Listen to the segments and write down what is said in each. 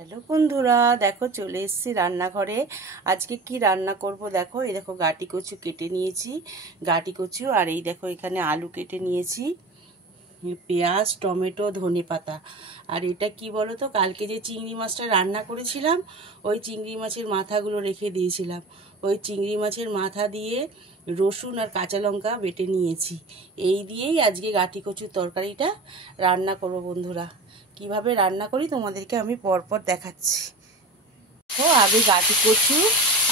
Hello বন্ধুরা, দেখো চলে এসেছি রান্নাঘরে। আজকে কি রান্না করব দেখো। এই দেখো গাটি কচু কেটে নিয়েছি, গাটি কচু। আর এই দেখো এখানে আলু কেটে নিয়েছি, পেঁয়াজ, টমেটো, ধনেপাতা। আর এটা কি বলো তো, কালকে যে চিংড়ি মাছটা রান্না করেছিলাম, ওই চিংড়ি মাছের মাথাগুলো রেখে দিয়েছিলাম। ওই চিংড়ি মাছের মাথা দিয়ে রসুন আর কাঁচা লঙ্কা বেটে নিয়েছি। এই দিয়েই আজকে গাটি কচুর তরকারিটা রান্না করব বন্ধুরা। কিভাবে রান্না করি তোমাদেরকে আমি পরপর দেখাচ্ছি। তো আগে গাটি কচু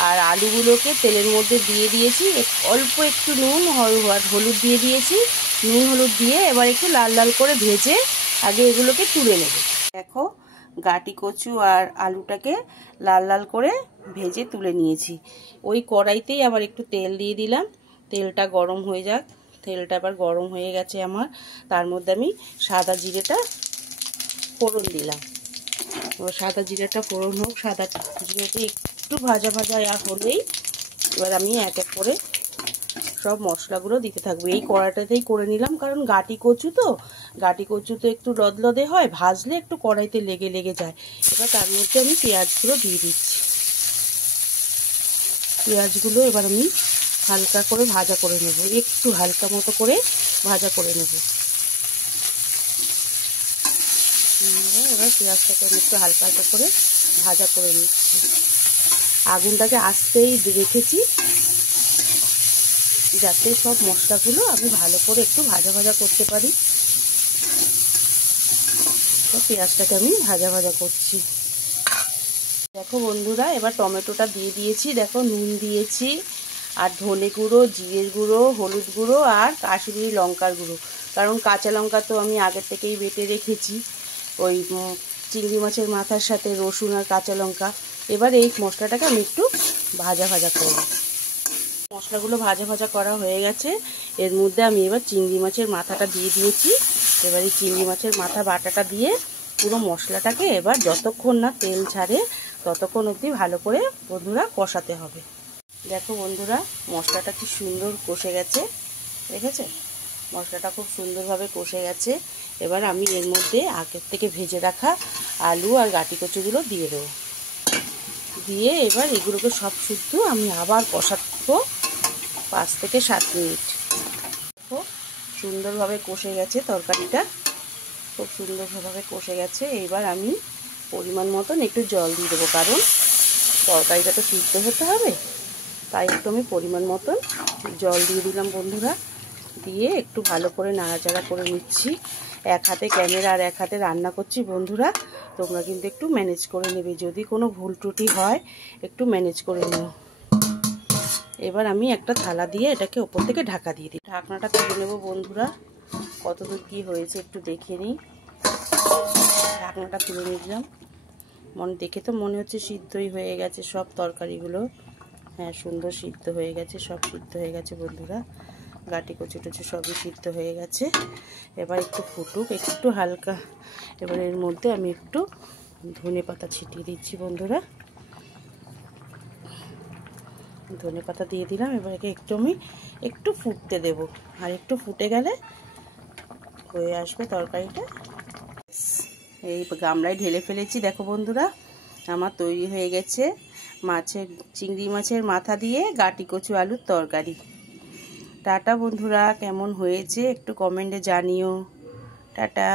আর আলুগুলোকে তেলের মধ্যে দিয়ে দিয়েছি, অল্প একটু নুন হলুদ দিয়ে দিয়েছি। নুন হলুদ দিয়ে এবার একটু লাল লাল করে ভেজে আগে এগুলোকে তুলে নেব। দেখো গাটি কচু আর আলুটাকে লাল লাল করে ভেজে তুলে নিয়েছি। ওই কড়াইতেই আবার একটু তেল দিয়ে দিলাম, তেলটা গরম হয়ে যাক। তেলটা আবার গরম হয়ে গেছে আমার, তার মধ্যে আমি সাদা জিরেটা ফোড়ন দিলাম। সাদা জিরাটা ফোড়ন হোক, সাদা জিরাটা একটু ভাজা ভাজা হলেই এবার আমি এক এক করে সব মশলাগুলো দিতে থাকবো। এই কড়াইটাতেই করে নিলাম, কারণ গাটি কচু তো একটু লদলদে হয়, ভাজলে একটু কড়াইতে লেগে লেগে যায়। এবার তার মধ্যে আমি পেঁয়াজগুলো দিয়ে দিচ্ছি। পেঁয়াজগুলো এবার আমি হালকা করে ভাজা করে নেব, একটু হালকা মতো করে ভাজা করে নেব। এবার পেঁয়াজটাকে আমি একটু হালকা হালকা করে ভাজা করে নিচ্ছি। আগুনটাকে আস্তেই রেখেছি যাতে সব মশলাগুলো আমি ভালো করে একটু ভাজা ভাজা করতে পারি। তো পেঁয়াজটাকে আমি ভাজা ভাজা করছি। দেখো বন্ধুরা, এবার টমেটোটা দিয়ে দিয়েছি। দেখো নুন দিয়েছি, আর ধনে গুঁড়ো, জিরের গুঁড়ো, হলুদ গুঁড়ো আর কাশ্মীরি লঙ্কার গুঁড়ো। কারণ কাঁচা লঙ্কা তো আমি আগের থেকেই বেটে রেখেছি ওই চিংড়ি মাছের মাথার সাথে, রসুন আর কাঁচা লঙ্কা। এবার এই মশলাটাকে আমি একটু ভাজা ভাজা করব। মশলাগুলো ভাজা ভাজা করা হয়ে গেছে। এর মধ্যে আমি এবার চিংড়ি মাছের মাথাটা দিয়ে দিয়েছি। এবার এই চিংড়ি মাছের মাথা বাটাটা দিয়ে পুরো মশলাটাকে এবার যতক্ষণ না তেল ছাড়ে ততক্ষণ অবধি ভালো করে বন্ধুরা কষাতে হবে। দেখো বন্ধুরা, মশলাটা কি সুন্দর কষে গেছে, দেখেছে? মশলাটা খুব সুন্দরভাবে কষে গেছে। এবার আমি এর মধ্যে আগের থেকে ভেজে রাখা আলু আর গাটি কচুগুলো দিয়ে দেবো। দিয়ে এবার এগুলোকে সব শুদ্ধ আমি আবার কষাবো 5 থেকে 7 মিনিট। দেখো সুন্দরভাবে কষে গেছে তরকারিটা, খুব সুন্দরভাবে কষে গেছে। এবার আমি পরিমাণ মতন একটু জল দিয়ে দেবো, কারণ তরকারিটা তো সিদ্ধ হতে হবে, তাই একটু আমি পরিমাণ মতন জল দিয়ে দিলাম বন্ধুরা। দিয়ে একটু ভালো করে নাড়াচাড়া করে নিচ্ছি। এক হাতে ক্যামেরা আর এক হাতে রান্না করছি বন্ধুরা, তোমরা কিন্তু একটু ম্যানেজ করে নেবে। যদি কোনো ভুল ত্রুটি হয় একটু ম্যানেজ করে নিও। এবার আমি একটা থালা দিয়ে এটাকে ওপর থেকে ঢাকা দিয়ে দিই। ঢাকনাটা তুলে নেব বন্ধুরা, কতদূর কী হয়েছে একটু দেখে নিই। ঢাকনাটা তুলে নিলাম। দেখে তো মনে হচ্ছে সিদ্ধই হয়ে গেছে সব তরকারিগুলো। হ্যাঁ, সুন্দর সিদ্ধ হয়ে গেছে, সব সিদ্ধ হয়ে গেছে বন্ধুরা। গাটি কচু টচু সবই সিদ্ধ হয়ে গেছে। এবার একটু ফুটুক, একটু হালকা। এবার এর মধ্যে আমি একটু ধনেপাতা ছিটিয়ে দিচ্ছি বন্ধুরা। ধনেপাতা দিয়ে দিলাম। এবার একে আমি একটু ফুটতে দেব, আর একটু ফুটে গেলে হয়ে আসবে তরকারিটা। এই গামলায় ঢেলে ফেলেছি। দেখো বন্ধুরা, আমার তৈরি হয়ে গেছে চিংড়ি মাছের মাথা দিয়ে গাটি কচু আলুর তরকারি। টাটা বন্ধুরা, কেমন হয়েছে একটু কমেন্টে জানিও। টাটা।